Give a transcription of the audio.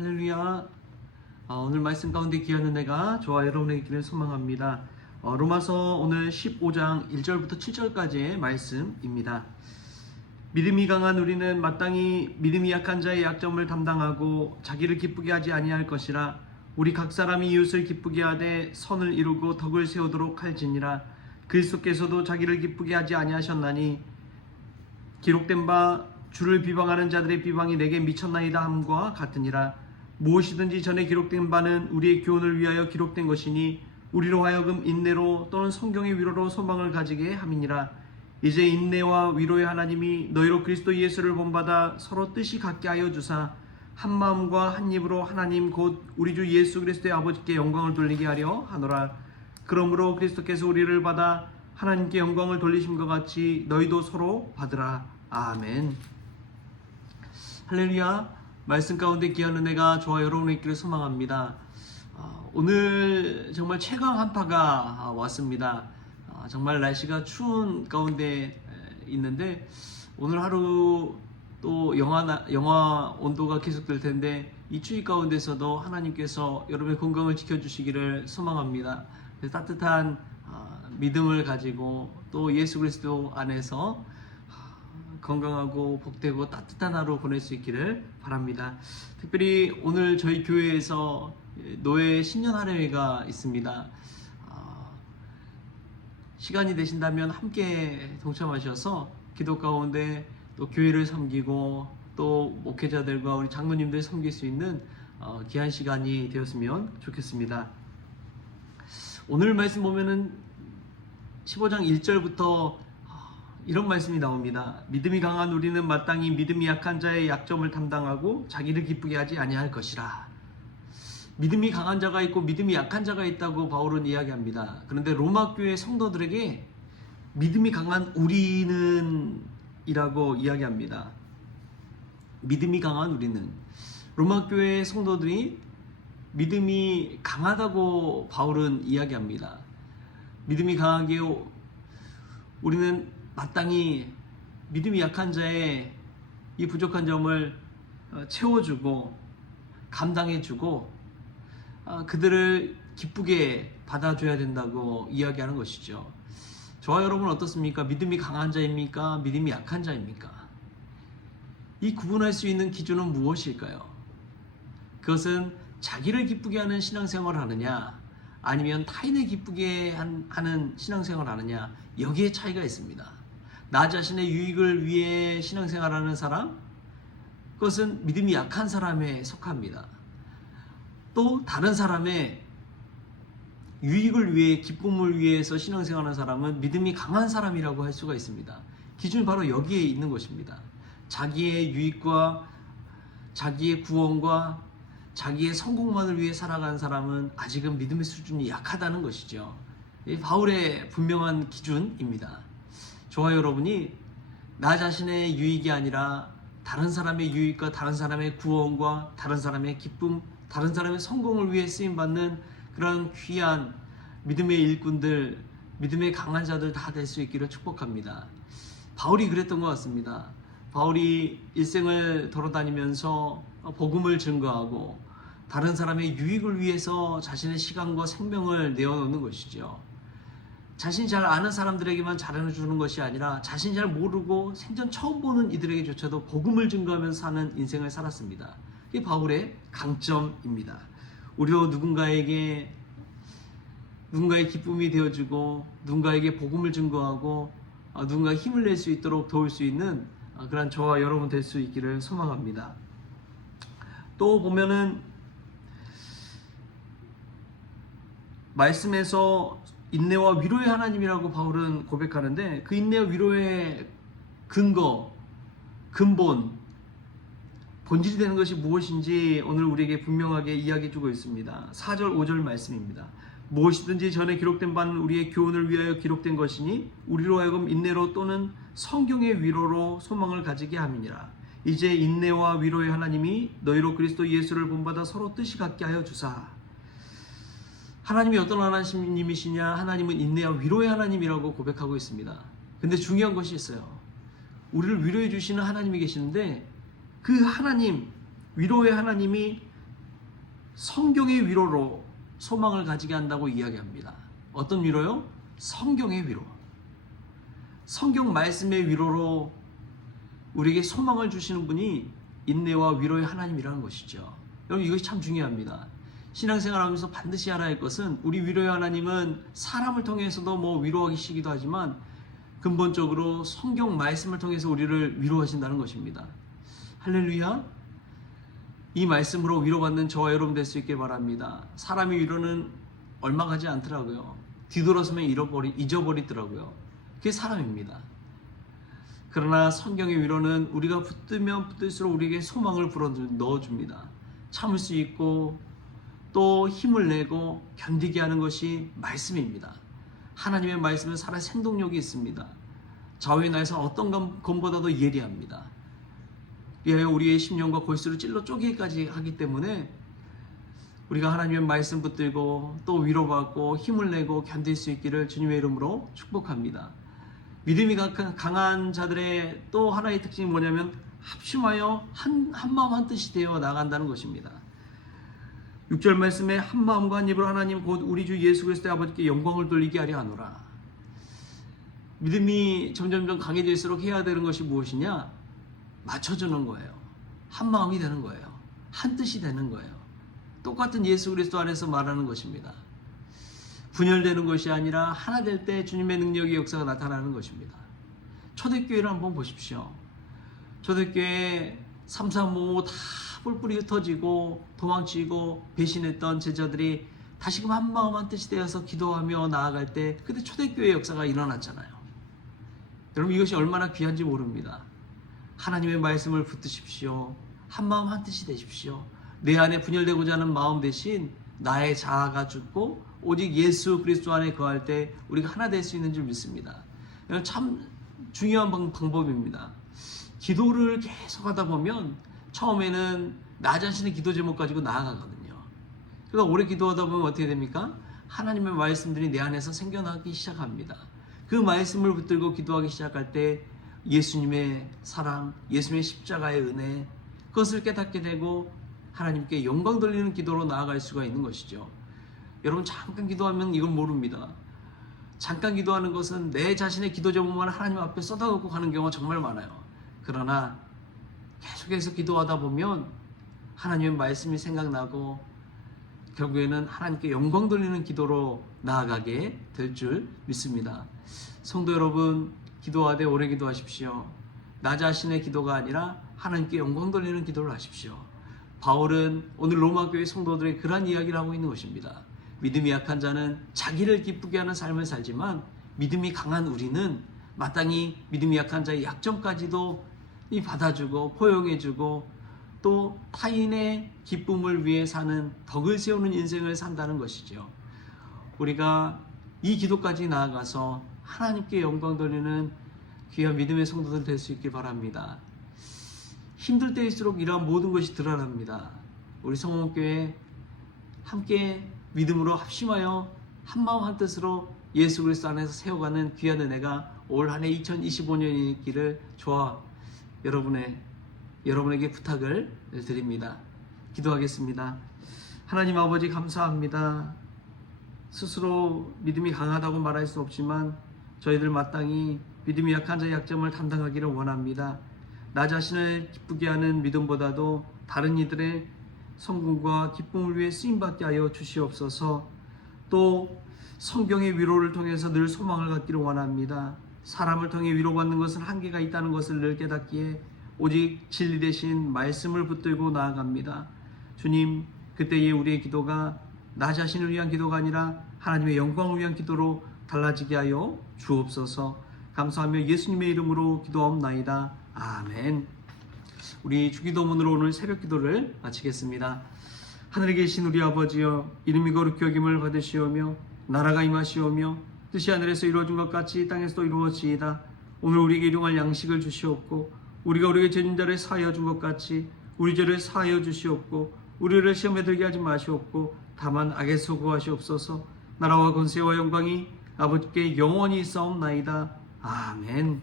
할렐루야. 오늘 말씀 가운데 귀한 은혜가 저와 여러분에게 있기를 소망합니다. 로마서 오늘 15장 1절부터 7절까지의 말씀입니다. 믿음이 강한 우리는 마땅히 믿음이 약한 자의 약점을 담당하고 자기를 기쁘게 하지 아니할 것이라. 우리 각 사람이 이웃을 기쁘게 하되 선을 이루고 덕을 세우도록 할지니라. 그리스도께서도 자기를 기쁘게 하지 아니하셨나니 기록된 바 주를 비방하는 자들의 비방이 내게 미쳤나이다 함과 같으니라. 무엇이든지 전에 기록된 바는 우리의 교훈을 위하여 기록된 것이니 우리로 하여금 인내로 또는 성경의 위로로 소망을 가지게 함이니라. 이제 인내와 위로의 하나님이 너희로 그리스도 예수를 본받아 서로 뜻이 같게 하여 주사 한 마음과 한 입으로 하나님 곧 우리 주 예수 그리스도의 아버지께 영광을 돌리게 하려 하노라. 그러므로 그리스도께서 우리를 받아 하나님께 영광을 돌리심과 같이 너희도 서로 받으라. 아멘. 할렐루야. 말씀 가운데 귀한 은혜가 저와 여러분의 있기를 소망합니다. 오늘 정말 최강 한파가 왔습니다. 정말 날씨가 추운 가운데 있는데 오늘 하루 또 영하 온도가 계속될 텐데 이 추위 가운데서도 하나님께서 여러분의 건강을 지켜주시기를 소망합니다. 따뜻한 믿음을 가지고 또 예수 그리스도 안에서 건강하고 복되고 따뜻한 하루 보낼 수 있기를 바랍니다. 특별히 오늘 저희 교회에서 노예 신년 할애회가 있습니다. 시간이 되신다면 함께 동참하셔서 기도 가운데 또 교회를 섬기고 또 목회자들과 우리 장로님들 섬길 수 있는 귀한 시간이 되었으면 좋겠습니다. 오늘 말씀 보면은 15장 1절부터 이런 말씀이 나옵니다. 믿음이 강한 우리는 마땅히 믿음이 약한 자의 약점을 담당하고 자기를 기쁘게 하지 아니할 것이라. 믿음이 강한 자가 있고 믿음이 약한 자가 있다고 바울은 이야기합니다. 그런데 로마 교회 성도들에게 믿음이 강한 우리는 이라고 이야기합니다. 믿음이 강한 우리는. 로마 교회 성도들이 믿음이 강하다고 바울은 이야기합니다. 믿음이 강하게 우리는 마땅히 믿음이 약한 자의 이 부족한 점을 채워주고 감당해주고 그들을 기쁘게 받아줘야 된다고 이야기하는 것이죠. 저와 여러분은 어떻습니까? 믿음이 강한 자입니까? 믿음이 약한 자입니까? 이 구분할 수 있는 기준은 무엇일까요? 그것은 자기를 기쁘게 하는 신앙생활을 하느냐 아니면 타인을 기쁘게 하는 신앙생활을 하느냐, 여기에 차이가 있습니다. 나 자신의 유익을 위해 신앙생활하는 사람, 그것은 믿음이 약한 사람에 속합니다. 또 다른 사람의 유익을 위해, 기쁨을 위해서 신앙생활하는 사람은 믿음이 강한 사람이라고 할 수가 있습니다. 기준이 바로 여기에 있는 것입니다. 자기의 유익과 자기의 구원과 자기의 성공만을 위해 살아가는 사람은 아직은 믿음의 수준이 약하다는 것이죠. 바울의 분명한 기준입니다. 저와 여러분이 나 자신의 유익이 아니라 다른 사람의 유익과 다른 사람의 구원과 다른 사람의 기쁨, 다른 사람의 성공을 위해 쓰임받는 그런 귀한 믿음의 일꾼들, 믿음의 강한 자들 다 될 수 있기를 축복합니다. 바울이 그랬던 것 같습니다. 바울이 일생을 돌아다니면서 복음을 증거하고 다른 사람의 유익을 위해서 자신의 시간과 생명을 내어놓는 것이죠. 자신이 잘 아는 사람들에게만 잘해주는 것이 아니라 자신이 잘 모르고 생전 처음 보는 이들에게조차도 복음을 증거하면서 사는 인생을 살았습니다. 이게 바울의 강점입니다. 우리도 누군가의 기쁨이 되어주고 누군가에게 복음을 증거하고 누군가의 힘을 낼 수 있도록 도울 수 있는 그런 저와 여러분 될 수 있기를 소망합니다. 또 보면은 말씀에서 인내와 위로의 하나님이라고 바울은 고백하는데 그 인내와 위로의 근거, 근본, 본질이 되는 것이 무엇인지 오늘 우리에게 분명하게 이야기해주고 있습니다. 4절 5절 말씀입니다. 무엇이든지 전에 기록된 바는 우리의 교훈을 위하여 기록된 것이니 우리로 하여금 인내로 또는 성경의 위로로 소망을 가지게 함이니라. 이제 인내와 위로의 하나님이 너희로 그리스도 예수를 본받아 서로 뜻이 같게 하여 주사. 하나님이 어떤 하나님이시냐? 하나님은 인내와 위로의 하나님이라고 고백하고 있습니다. 근데 중요한 것이 있어요. 우리를 위로해 주시는 하나님이 계시는데 그 하나님, 위로의 하나님이 성경의 위로로 소망을 가지게 한다고 이야기합니다. 어떤 위로요? 성경의 위로. 성경 말씀의 위로로 우리에게 소망을 주시는 분이 인내와 위로의 하나님이라는 것이죠. 여러분, 이것이 참 중요합니다. 신앙생활하면서 반드시 알아야 할 것은, 우리 위로의 하나님은 사람을 통해서도 위로하시기도 하지만 근본적으로 성경 말씀을 통해서 우리를 위로하신다는 것입니다. 할렐루야. 이 말씀으로 위로받는 저와 여러분 될 수 있길 바랍니다. 사람의 위로는 얼마 가지 않더라고요. 뒤돌아서면 잊어버리더라고요. 그게 사람입니다. 그러나 성경의 위로는 우리가 붙들면 붙들수록 우리에게 소망을 불어넣어줍니다. 참을 수 있고 또 힘을 내고 견디게 하는 것이 말씀입니다. 하나님의 말씀은 살아 생동력이 있습니다. 좌우의 날선 어떤 검보다도 예리합니다. 위하여 우리의 심령과 골수를 찔러 쪼개기까지 하기 때문에 우리가 하나님의 말씀 붙들고 또 위로받고 힘을 내고 견딜 수 있기를 주님의 이름으로 축복합니다. 믿음이 강한 자들의 또 하나의 특징이 뭐냐면 합심하여 한 마음 한 뜻이 되어 나간다는 것입니다. 6절 말씀에 한 마음과 한 입으로 하나님 곧 우리 주 예수 그리스도의 아버지께 영광을 돌리게 하려 하노라. 믿음이 점점점 강해질수록 해야 되는 것이 무엇이냐? 맞춰주는 거예요. 한 마음이 되는 거예요. 한 뜻이 되는 거예요. 똑같은 예수 그리스도 안에서 말하는 것입니다. 분열되는 것이 아니라 하나 될 때 주님의 능력의 역사가 나타나는 것입니다. 초대교회를 한번 보십시오. 초대교회 삼삼오오 다 뿔뿔이 흩어지고 도망치고 배신했던 제자들이 다시금 한 마음 한 뜻이 되어서 기도하며 나아갈 때 그때 초대교회의 역사가 일어났잖아요. 여러분, 이것이 얼마나 귀한지 모릅니다. 하나님의 말씀을 붙드십시오. 한 마음 한 뜻이 되십시오. 내 안에 분열되고자 하는 마음 대신 나의 자아가 죽고 오직 예수 그리스도 안에 거할 때 우리가 하나 될 수 있는 줄 믿습니다. 참 중요한 방법입니다. 기도를 계속 하다 보면 처음에는 나 자신의 기도 제목 가지고 나아가거든요. 그러다 오래 기도하다 보면 어떻게 됩니까? 하나님의 말씀들이 내 안에서 생겨나기 시작합니다. 그 말씀을 붙들고 기도하기 시작할 때 예수님의 사랑, 예수님의 십자가의 은혜, 그것을 깨닫게 되고 하나님께 영광 돌리는 기도로 나아갈 수가 있는 것이죠. 여러분, 잠깐 기도하면 이걸 모릅니다. 잠깐 기도하는 것은 내 자신의 기도 제목만 하나님 앞에 쏟아놓고 가는 경우가 정말 많아요. 그러나 계속해서 기도하다 보면 하나님의 말씀이 생각나고 결국에는 하나님께 영광 돌리는 기도로 나아가게 될 줄 믿습니다. 성도 여러분, 기도하되 오래 기도하십시오. 나 자신의 기도가 아니라 하나님께 영광 돌리는 기도를 하십시오. 바울은 오늘 로마교회 성도들의 그러한 이야기를 하고 있는 것입니다. 믿음이 약한 자는 자기를 기쁘게 하는 삶을 살지만 믿음이 강한 우리는 마땅히 믿음이 약한 자의 약점까지도 받아주고 포용해주고 또 타인의 기쁨을 위해 사는 덕을 세우는 인생을 산다는 것이죠. 우리가 이 기도까지 나아가서 하나님께 영광 돌리는 귀한 믿음의 성도들 될 수 있길 바랍니다. 힘들 때일수록 이러한 모든 것이 드러납니다. 우리 성원교회 함께 믿음으로 합심하여 한마음 한뜻으로 예수 그리스도 안에서 세워가는 귀한 은혜가 올 한 해 2025년이 있기를 저와 여러분에게 부탁을 드립니다. 기도하겠습니다. 하나님 아버지, 감사합니다. 스스로 믿음이 강하다고 말할 수 없지만 저희들 마땅히 믿음이 약한 자의 약점을 담당하기를 원합니다. 나 자신을 기쁘게 하는 믿음보다도 다른 이들의 성공과 기쁨을 위해 쓰임받게 하여 주시옵소서. 또 성경의 위로를 통해서 늘 소망을 갖기를 원합니다. 사람을 통해 위로받는 것은 한계가 있다는 것을 늘 깨닫기에 오직 진리 대신 말씀을 붙들고 나아갑니다. 주님, 그때의 우리의 기도가 나 자신을 위한 기도가 아니라 하나님의 영광을 위한 기도로 달라지게 하여 주옵소서. 감사하며 예수님의 이름으로 기도하옵나이다. 아멘. 우리 주기도문으로 오늘 새벽 기도를 마치겠습니다. 하늘에 계신 우리 아버지여, 이름이 거룩히 여김을 받으시오며 나라가 임하시오며 뜻이 하늘에서 이루어진 것 같이 땅에서도 이루어지이다. 오늘 우리에게 일용할 양식을 주시옵고 우리가 우리에게 죄진 자를 사하여 준 것 같이 우리 죄를 사하여 주시옵고 우리를 시험에 들게 하지 마시옵고 다만 악에서 구하시옵소서. 나라와 권세와 영광이 아버지께 영원히 있사옵나이다. 아멘.